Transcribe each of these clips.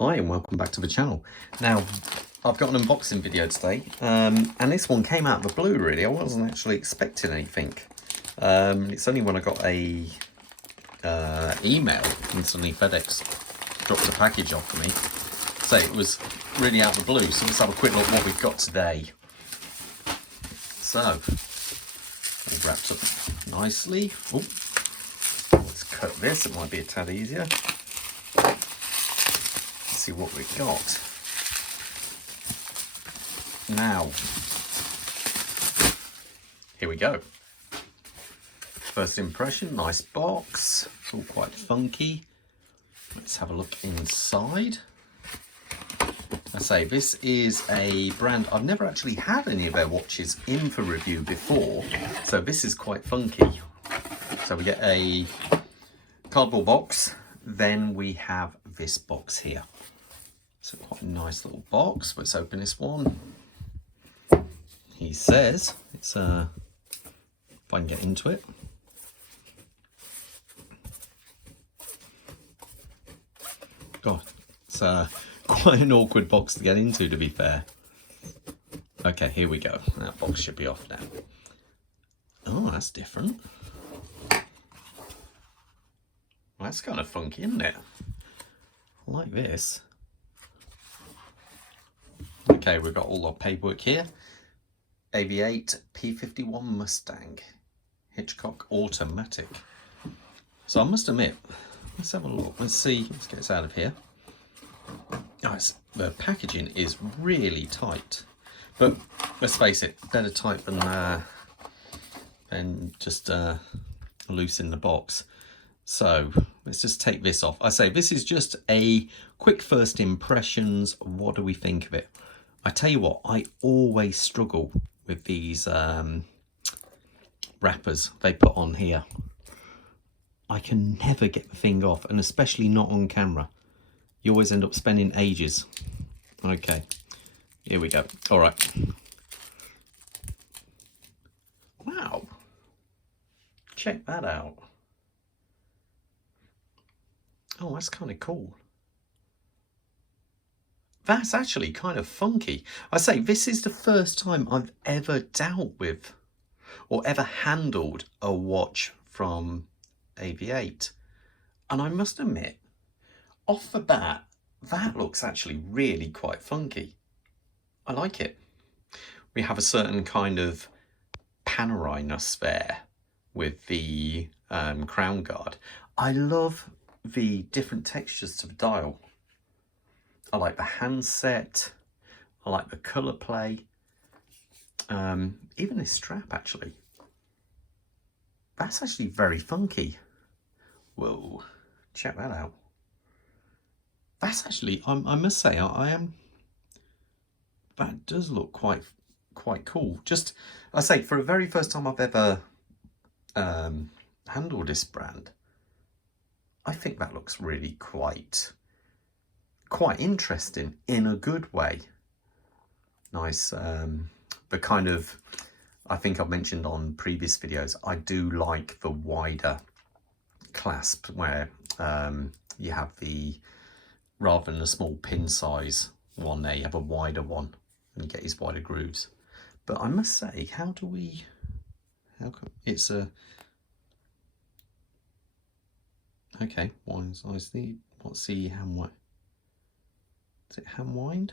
Hi and welcome back to the channel. Now, I've got an unboxing video today, and this one came out of the blue really. I wasn't actually expecting anything. It's only when I got a email, instantly FedEx dropped a package off for me. So it was really out of the blue. So let's have a quick look at what we've got today. So, all wrapped up nicely. Oh, let's cut this, it might be a tad easier. See what we've got now. Here we go. First impression, nice box. It's all quite funky. Let's have a look inside. I say this is a brand I've never actually had any of their watches in for review before, so this is quite funky. So we get a cardboard box, then we have this box here. So quite a nice little box. Let's open this one. He says it's if I can get into it. God, it's quite an awkward box to get into, to be fair. Okay, here we go. That box should be off now. Oh, that's different. Well, that's kind of funky, isn't it? I like this. Okay, we've got all our paperwork here. AVI-8 P-51 Mustang, Hitchcock automatic. So I must admit, let's have a look. Let's see. Let's get this out of here. Nice. The packaging is really tight, but let's face it, better tight than just loose in the box. So let's just take this off. I say this is just a quick first impressions. What do we think of it? I tell you what, I always struggle with these wrappers they put on here. I can never get the thing off, and especially not on camera. You always end up spending ages. Okay, here we go. All right. Wow. Check that out. Oh, that's kind of cool. That's actually kind of funky. I say this is the first time I've ever dealt with or ever handled a watch from AVI-8. And I must admit, off the bat, that looks actually really quite funky. I like it. We have a certain kind of Panerai-ness there with the crown guard. I love the different textures to the dial. I like the handset, I like the colour play, even this strap actually. That's actually very funky. Whoa, check that out. That's actually, I must say, I am, that does look quite cool. Just, I say, for the very first time I've ever handled this brand, I think that looks really quite interesting in a good way. Nice, the kind of, I think I've mentioned on previous videos, I do like the wider clasp where you have the, rather than a small pin size one there, you have a wider one and you get these wider grooves. But I must say, how come it's a, okay, wine size, what's the hand wind? Is it hand wind?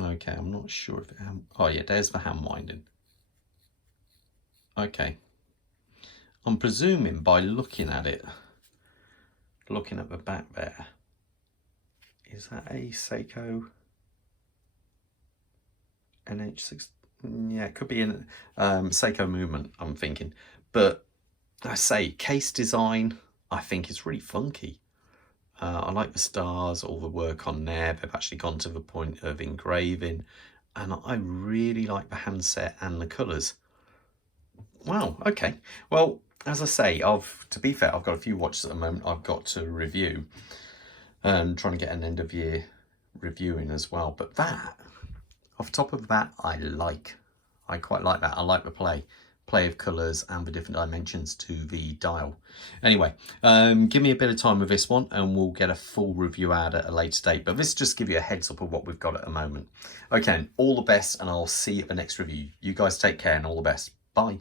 Okay, I'm not sure if it oh yeah, there's the hand winding. Okay. I'm presuming by looking at it, looking at the back there, is that a Seiko NH6? Yeah, it could be a Seiko movement, I'm thinking. But I say, case design, I think it's really funky. I like the stars, all the work on there. They've actually gone to the point of engraving, and I really like the handset and the colours. Wow, okay. Well, as I say, to be fair, I've got a few watches at the moment I've got to review, and trying to get an end of year reviewing as well. But that, off the top of that, I quite like that. I like the play. play of colours and the different dimensions to the dial. Anyway, give me a bit of time with this one and we'll get a full review out at a later date, but this just give you a heads up of what we've got at the moment. Okay, all the best, and I'll see you at the next review. You guys take care and all the best. Bye.